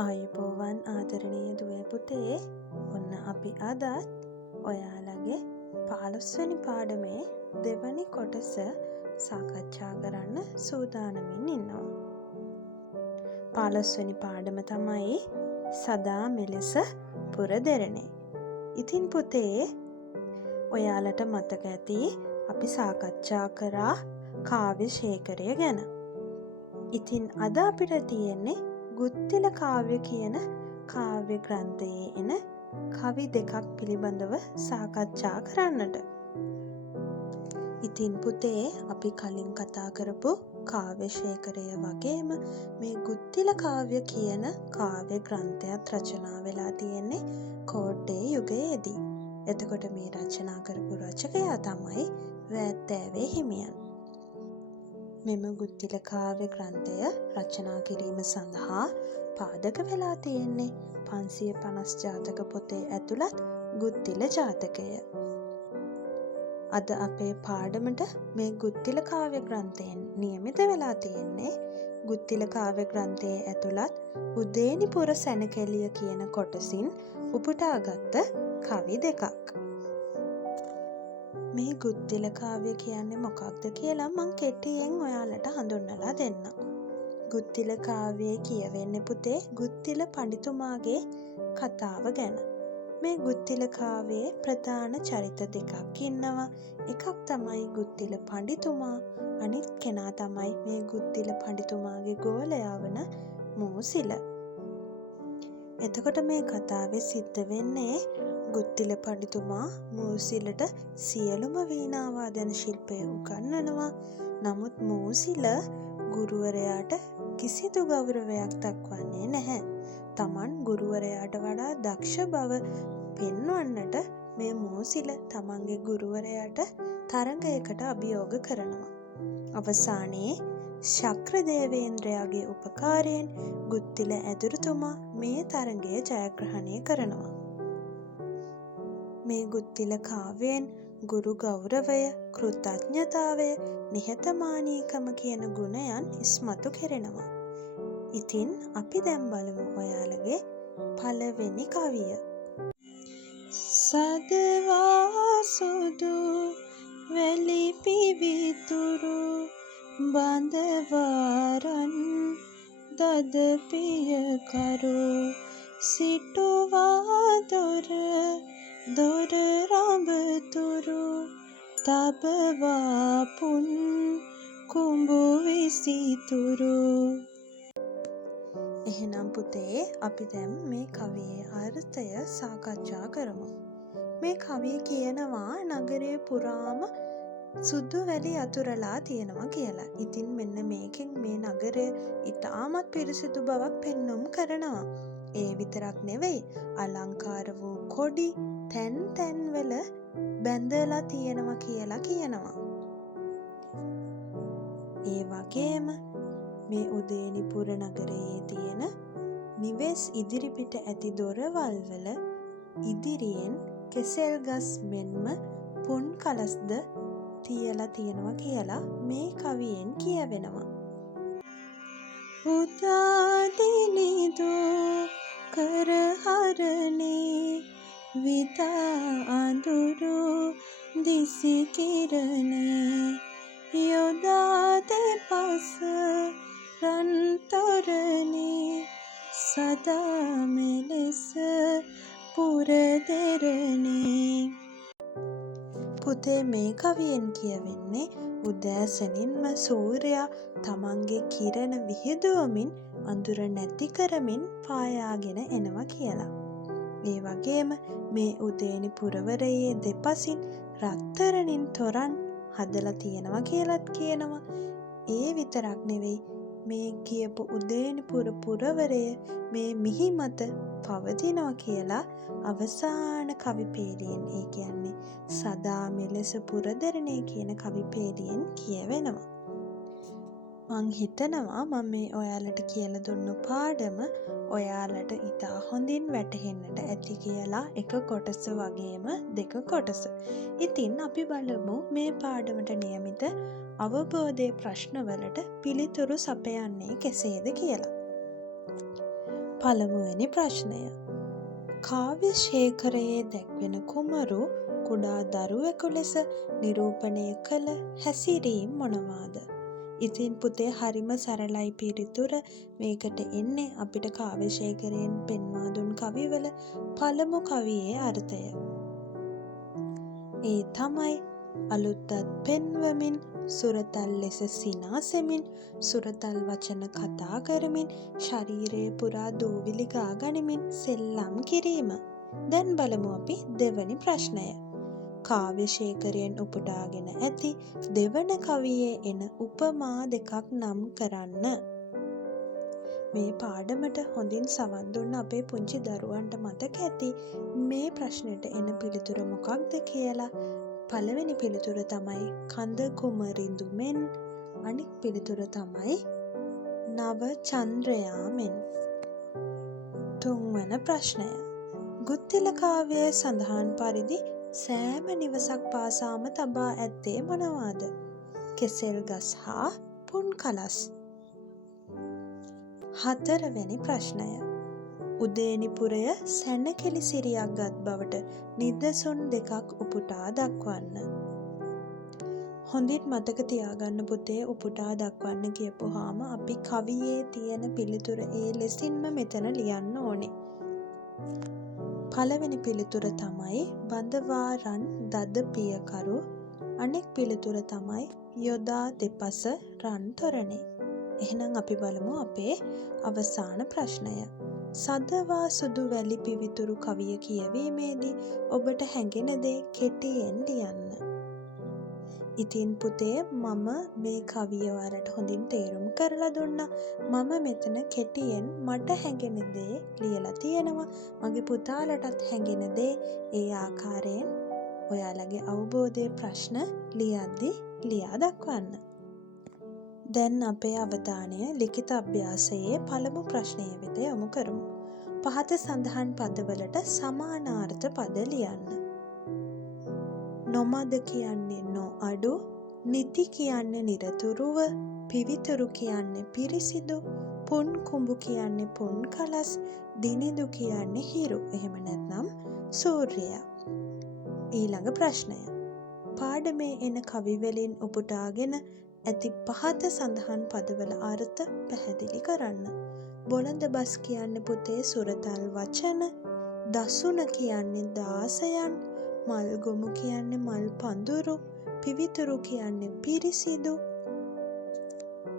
ආයුබෝවන් ආදරණීය දුවේ පුතේ, ඔන්න අපි අදත් ඔයාලගේ 15 වෙනි පාඩමේ දෙවැනි කොටස සාකච්ඡා කරන්න සූදානමින් ඉන්නවා. 15 වෙනි පාඩම තමයි සදා මෙලෙස පුරදෙරනේ. ඉතින් පුතේ, ඔයාලට මතක ඇති අපි සාකච්ඡා කරා කාව්‍ය ශේඛරය ගැන. ඉතින් අද අපිට තියෙන්නේ ගුත්තිල කාව්‍ය කියන කාව්‍ය ග්‍රන්ථයේ එන කවි දෙකක් පිළිබඳව සාකච්ඡා කරන්නට. ඉතින් පුතේ, අපි කලින් කතා කරපු කාව්‍ය ශේඛරය වගේම මේ ගුත්තිල කාව්‍ය කියන කාව්‍ය ග්‍රන්ථයත් රචනා වෙලා තියෙන්නේ කෝට්ටේ යුගයේදී. එතකොට මේ රචනා කරපු රචකයා තමයි වැත්තෑවේ හිමියන්. මෙම ගුත්තිල කාව්‍ය ග්‍රන්ථය රචනා කිරීම සඳහා පාදක වෙලා තියෙන්නේ 550 ජාතක පොතේ ඇතුළත් ගුත්තිල ජාතකය. අද අපේ පාඩමට මේ ගුත්තිල කාව්‍ය ග්‍රන්ථයෙන් නියමිත වෙලා තියෙන්නේ ගුත්තිල කාව්‍ය ග්‍රන්ථයේ ඇතුළත් උදේනිපුර සැනකෙළිය කියන කොටසින් උපුටාගත්ත කවි දෙකක්. මේ ගුත්තිල කාව්‍ය කියන්නේ මොකක්ද කියලා මං කෙටියෙන් ඔයාලට හඳුන්වලා දෙන්නම්. ගුත්තිල කාව්‍යයේ කියවෙන්නේ පුතේ ගුත්තිල පඬිතුමාගේ කතාව ගැන. මේ ගුත්තිල කාව්‍යයේ ප්‍රධාන චරිත දෙකක් ඉන්නවා. එකක් තමයි ගුත්තිල පඬිතුමා, අනිත් කෙනා තමයි මේ ගුත්තිල පඬිතුමාගේ ගෝලයා වන මෝසිල. එතකොට මේ කතාවේ සිද්ධ වෙන්නේ ගුත්තිල පඬිතුමා මෝසිලට සියලුම වීණා වාදන ශිල්පය උගන්වනවා. නමුත් මෝසිල ගුරුවරයාට කිසිදු ගෞරවයක් දක්වන්නේ නැහැ. තමන් ගුරුවරයාට වඩා දක්ෂ බව පෙන්වන්නට මේ මෝසිල තමන්ගේ ගුරුවරයාට තරඟයකට අභියෝග කරනවා. අවසානයේ ශක්‍රදේවේන්ද්‍රයාගේ උපකාරයෙන් ගුත්තිල ඇදුරුතුමා මේ තරඟය ජයග්‍රහණය කරනවා. මේ ගුත්තිල කාව්‍යයෙන් ගුරු ගෞරවය, කෘතඥතාවය, නිහතමානීකම කියන ගුණයන් ඉස්මතු කෙරෙනවා. ඉතින් අපි දැන් බලමු ඔයාලගේ පළවෙනි කවිය. සදවා සුදු වැලි පිවිතුරු බඳවාරන් දද පියකරු සිටුවා දොර රඹතුරු තබවා පුන් කුඹු විසිතුරු. එහෙනම් පුතේ, අපි දැන් මේ කවියේ අර්ථය සාකච්ඡා කරමු. මේ කවිය කියනවා නගරය පුරාම සුදු වැලි අතුරලා තියෙනවා කියලා. ඉතින් මෙන්න මේකෙන් මේ නගරය ඉතාමත් පිරිසිදු බවක් පෙන්눔 කරනවා. ඒ විතරක් නෙවෙයි, අලංකාර වූ කොඩි තැන් තැන්වල බැඳලා තියෙනවා කියලා කියනවා. ඒ වගේම මේ උදේනිපුර නගරයේ තියෙන නිවෙස් ඉදිරිපිට ඇති දොරවල් වල ඉදිරියෙන් කෙසෙල් ගස් මෙන්ම පුන් කලස්ද තියලා තියෙනවා කියලා මේ කවියෙන් කියවෙනවා. උදාදිනිදු කරහරණේ විතා අඳුරු දිසි කිරණේ යොදා දෙපස රන්තරණේ සදා මෙලෙස පුරදෙරනේ. පුතේ, මේ කවියෙන් කියවෙන්නේ උදෑසනින්ම සූර්යයා තමන්ගේ කිරණ විහිදුවමින් අඳුර නැති කරමින් පායාගෙන එනවා කියලා. ඒ වගේම මේ උදේනි පුරවරයේ දෙපසින් රත්තරනින් තොරන් හදලා තියෙනවා කියලත් කියනවා. ඒ විතරක් නෙවෙයි, මේ කියපු උදේනිපුර පුරවරය මේ මිහි මත පවතිනවා කියලා අවසාන කවි පේළියෙන්, ඒ කියන්නේ සදා මෙලෙස පුරදරණේ කියන කවි පේළියෙන් කියවෙනවා. මං හිතනවා මම මේ ඔයාලට කියලා දුන්නු පාඩම ඔයාලට ඉතා හොඳින් වැටහෙන්නට ඇති කියලා, එක කොටස වගේම දෙක කොටස. ඉතින් අපි බලමු මේ පාඩමට නියමිත අවබෝධයේ ප්‍රශ්නවලට පිළිතුරු සපයන්නේ කෙසේද කියලා. පළමුවෙනි ප්‍රශ්නය. කාව්‍ය ශේඛරයේ දැක්වෙන කුමරු කුඩා දරුවෙකු ලෙස නිරූපණය කළ හැසිරීම් මොනවාද? ඉතින් පුතේ හරිම සරලයි පිළිතුර. මේකට එන්නේ අපිට කාව්‍ය ශේඛරයෙන් පෙන්වා දුන් කවිවල පළමු කවියේ අර්ථය. ඒ තමයි අලුත් අත් පෙන්වමින්, සුරතල් ලෙස සිනාසෙමින්, සුරතල් වචන කතා කරමින්, ශරීරය පුරා දූවිලි ගා ගනිමින් සෙල්ලම් කිරීම. දැන් බලමු අපි දෙවනි ප්‍රශ්නය. කාව්‍ය ශේඛරයෙන් උපුටාගෙන ඇති දෙවන කවියේ එන උපමා දෙකක් නම් කරන්න. මේ පාඩමට හොඳින් සවන් දුන්න අපේ පුංචි දරුවන්ට මතක ඇති මේ ප්‍රශ්නෙට එන පිළිතුර මොකක්ද කියලා. පළවෙනි පිළිතුර තමයි කඳ කුමරිඳු මෙන්. අනිත් පිළිතුර තමයි නව චන්ද්‍රයා මෙන්. තුන්වන ප්‍රශ්නය. ගුත්තිල කාව්‍යයේ සඳහන් පරිදි සෑම නිවසක් පාසාම තබා ඇත්තේ මොනවාද? කෙසෙල් ගස් හා පුන් කලස්. හතරවෙනි ප්‍රශ්නය. උදේනිපුරය සැනකෙළි සිරියක් ගත් බවට නිදසුන් දෙකක් උපුටා දක්වන්න. හොඳින් මතක තියාගන්න පුතේ, උපුටා දක්වන්න කියපුවාම අපි කවියේ තියෙන පිළිතුර ඒ ලෙසින්ම මෙතන ලියන්න ඕනේ. පළවෙනි පිළිතුර තමයි බඳවා රන් දද පියකරු. අනෙක් පිළිතුර තමයි යොදා දෙපස රන් තොරණේ. එහෙනම් අපි බලමු අපේ අවසාන ප්‍රශ්නය. සදවා සුදු වැලි පිවිතුරු කවිය කියවීමේදී ඔබට හැඟෙන දේ කෙටියෙන් ලියන්න. ඉතින් පුතේ මම මේ කවිය ඔයාලට හොඳින් තේරුම් කරලා දුන්නා. මම මෙතන කෙටියෙන් මට හැඟෙන දේ ලියලා තියෙනවා. මගේ පුතාලටත් හැඟෙන දේ ඒ ආකාරයෙන් ඔයාලගේ අවබෝධයේ ප්‍රශ්න ලියද්දි ලියා දක්වන්න. දැන් අපේ අවධානය ලිඛිත අභ්‍යාසයේ පළමු ප්‍රශ්නය වෙත යොමු කරමු. පහත සඳහන් පදවලට සමානාර්ථ පද ලියන්න. නොමද කියන්නේ නොඅඩු, නිති කියන්නේ නිරතුරුව, පිවිතුරු කියන්නේ පිරිසිදු, පුන් කුඹු කියන්නේ පුන් කලස්, දිනිදු කියන්නේ හිරු. එහෙම නැත්නම් සූර්යයා. ඊළඟ ප්‍රශ්නය. පාඩමේ එන කවි වලින් උපුටාගෙන ඇති පහත සඳහන් පදවල අර්ථ පැහැදිලි කරන්න. බොළඳ බස් කියන්නේ පුතේ සුරතල් වචන, දසුන කියන්නේ දාසයන්, මල්ගොමු කියන්නේ මල් පඳුරු, පිවිතුරු කියන්නේ පිරිසිදු,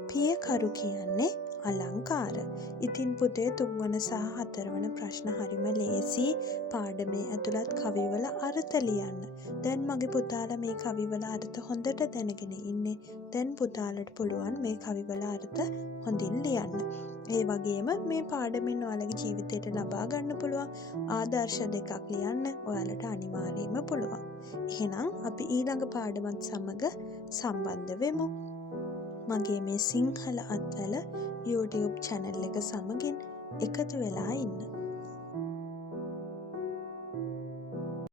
පියකරු කියන්නේ අලංකාර. ඉතින් පුතේ තුන්වන සහ හතරවන ප්‍රශ්න හරිම ලේසි. පාඩමේ ඇතුළත් කවිවල අර්ථ ලියන්න. දැන් මගේ පුතාලා මේ කවිවල අර්ථ හොඳට දැනගෙන ඉන්නේ. දැන් පුතාලට පුළුවන් මේ කවිවල අර්ථ හොඳින් ලියන්න. ඒ වගේම මේ පාඩමෙන් ඔයාලගේ ජීවිතයට ලබා ගන්න පුළුවන් ආදර්ශ දෙකක් ලියන්න ඔයාලට අනිවාර්යයෙන්ම පුළුවන්. එහෙනම් අපි ඊළඟ පාඩමත් සමග සම්බන්ධ වෙමු. මගේ මේ සිංහල අත්වල YouTube channel එක සමගින් එකතු වෙලා ඉන්න.